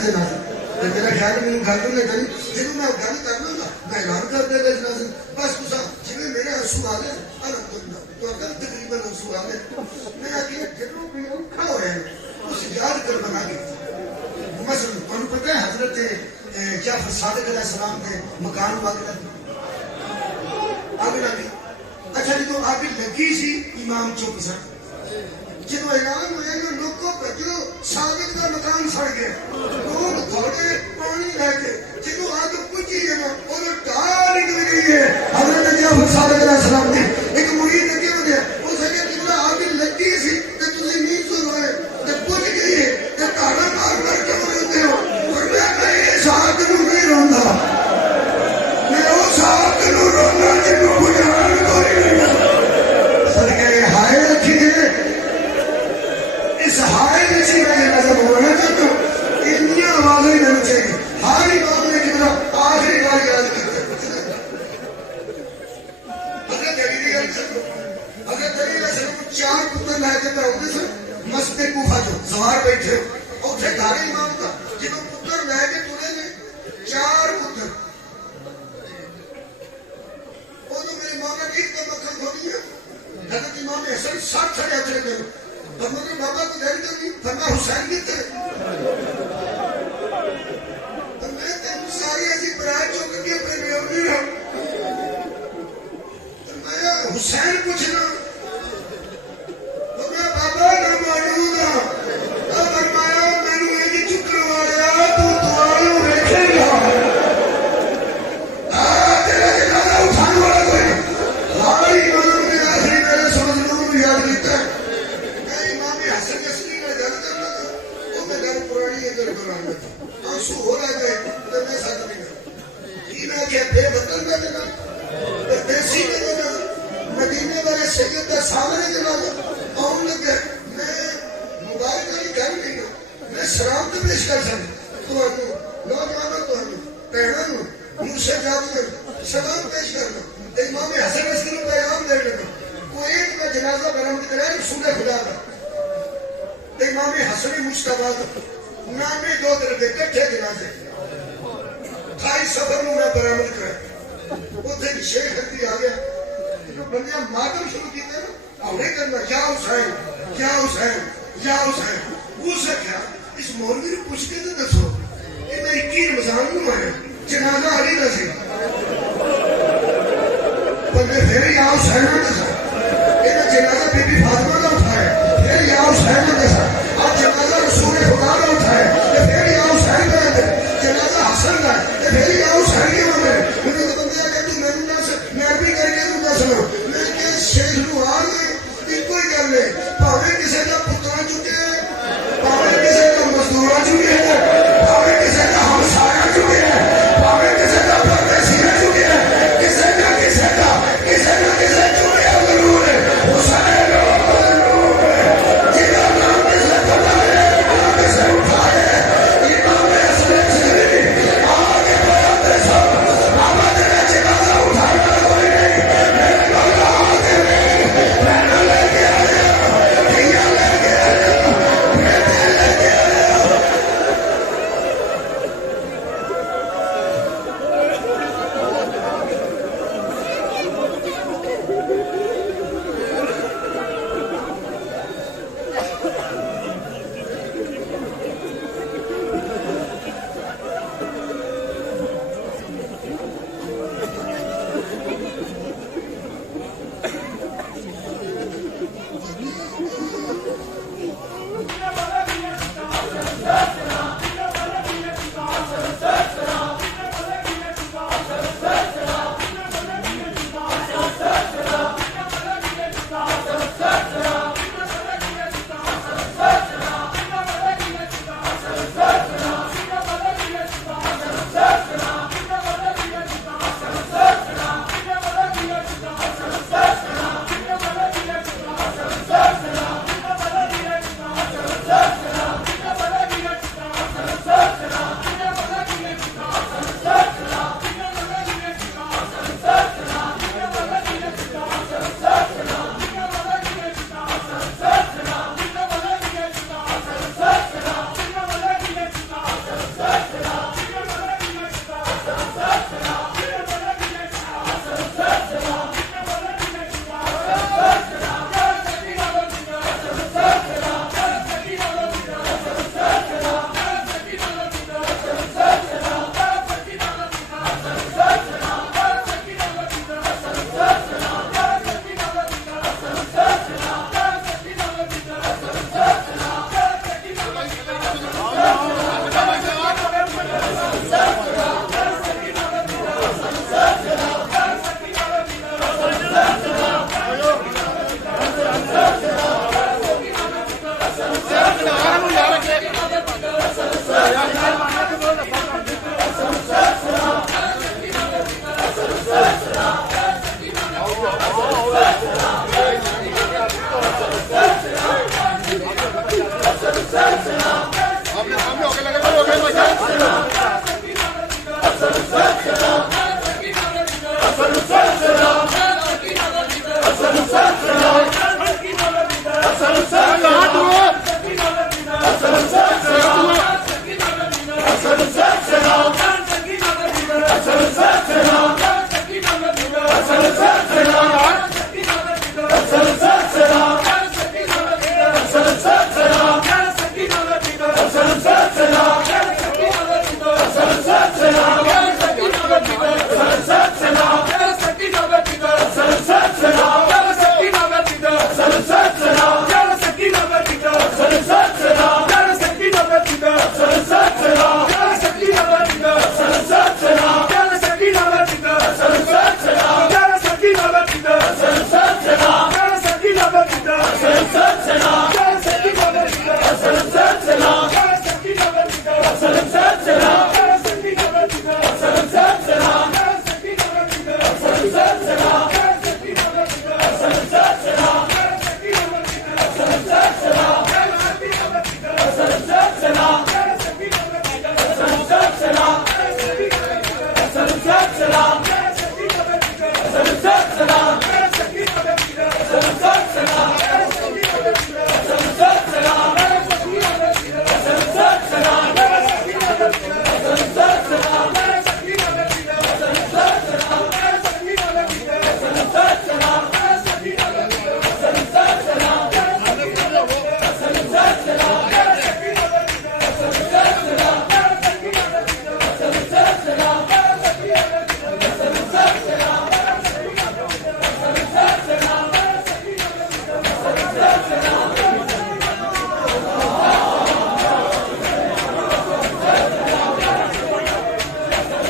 हसते ना मेरा ख्याल मैंने गल नहीं करी जो मैं गल कर लूँगा मैं ऐलान कर देगा जनाब बस तुसा जिवें मेरे आंसू आ गए तो तकरीबन आंसू आ गए मैं आखिर जो भी औखा होया उस याद कर बना के मसलन तुहानू पता है हजरत जाफर सादिक अलैहिस्सलाम के मकान वाक़ आग लगी अच्छा जो आग लगी सी इमाम चुप सन जो ऐलान होया ना लोगों भजो सादिक का मकान सड़ गया लोग दौड़े पानी लैके जो आग पुजी है ना और ढाल निकल गई है हजरत जाफर सादिक अलैहिस्सलाम की एक मुरीद लगे हो गया उस आग लगी सी तो तुम नींद सो रोए तो पुज गई है तो ढाला मार कर क्यों रोते हो और मैं इस आग को नहीं रोंदा मैं उस आग को रोंदा जिन्हों बुझाने कोई नहीं सदके हाय रखी है इस हाय जैसी मैं नजर होना चाहता हूँ इतनी आवाजें नहीं चाहिए हर इमाम ने कितना आखिरी बार याद करते चार पुत्र लैके आते सन मस्ते गुफा चो सवार बैठे उसे घर इमाम का जो पुत्र लैके तुरे ने चार पुत्र मेरे मां ने ठीक तो मक्खन खोली है हजरत इमाम हसन 60 खड़े हथरे गए मतलब बाबा को देरी करनी फरमा हुसैन भी थे मैं तेन सारी ऐसी बरात चुक के फिर नहीं रहा मैं हुसैन पूछना बाबा ना मौजूद फरमाया मैनू इंज चुकन वाले तू दुआरों वेखेगा तेरा जनाजा उठाने वाला कोई हर इमाम ने आखिरी मेरे समझलूम याद किया मैं इमाम हसन असली में गल करना था वो मैं गल पुरानी है गल बनाना था आंसू हो रहा गए तो मैं सच नहीं कर मैं क्या बेवतन का जना देसी का जना मदीने वाले सैयद का सामने जना आउन लगे मैं मोबाइल वाली गल नहीं हूँ मैं शराब तो पेश कर सकता नौजवानों को भैनों मुझसे जाकर सलाम पेश करना इमाम हसन असली को पैगाम दे लगा कोई का जनाजा बरामद कराया रसूल खुदा का इमाम हसन मुश्तबा का नामे दो तरह के इकट्ठे जनाजे 28 सफर में मैं बरामद कराया उसे शेख हल्दी आ गया जो बंदे मातम शुरू किया ना नहीं करना या हुसैन या हुसैन या हुसैन उससे क्या इस मौलवी ने पूछ के तो दसो कि मैं 21 रमजान को मारे जनाजा अली का सी बंदे फिर या हुसैन ने दसा ये जनाजा बीबी फातिमा का उठाया फिर या हुसैन ने दसा अब जनाजा रसूल खुदा का उठाया फिर या हुसैन का जनाजा हसन का फिर या हुसैन के मारे मुझे तो बंदे आके तू मैंने ना मैं भी करके तू दसना मैं क्या शेख नु आ गए कोई गल नहीं भावे किसी का पुत्रा चुके भावे किसी का मजदूरा चुके भावे किसी का हमसाया चुके भावे किसी का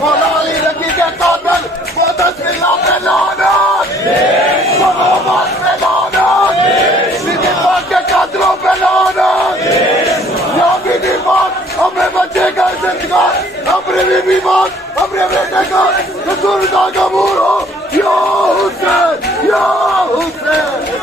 मौला अली रकी के कातिल मुतज़िला पे लानत, सलावत पे लानत, बीबी पाक के कातिलों पे लानत। या बीबी पाक अपने बच्चे का इज्जतगार, अपने बीबी पाक अपने बेटे का रसूल का कबूल हो। या हुसैन, या हुसैन।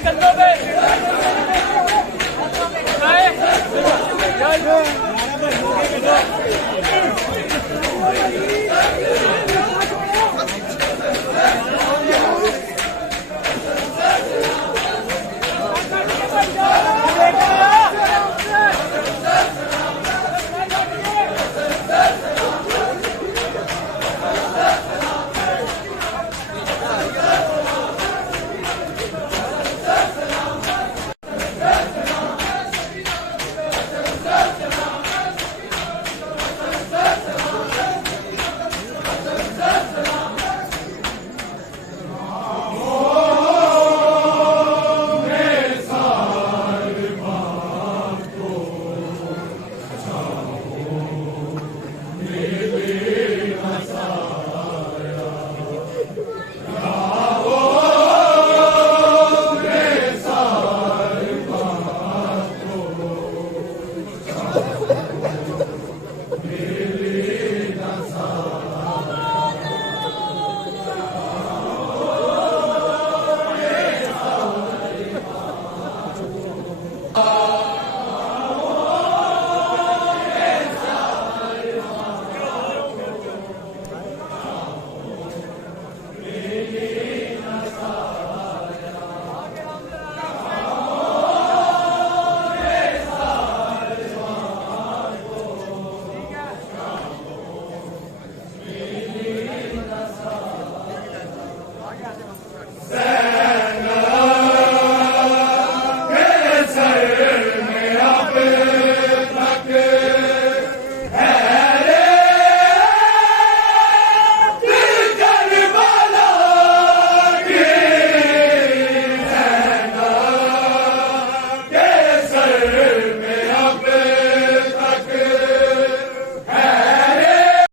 कंधों पे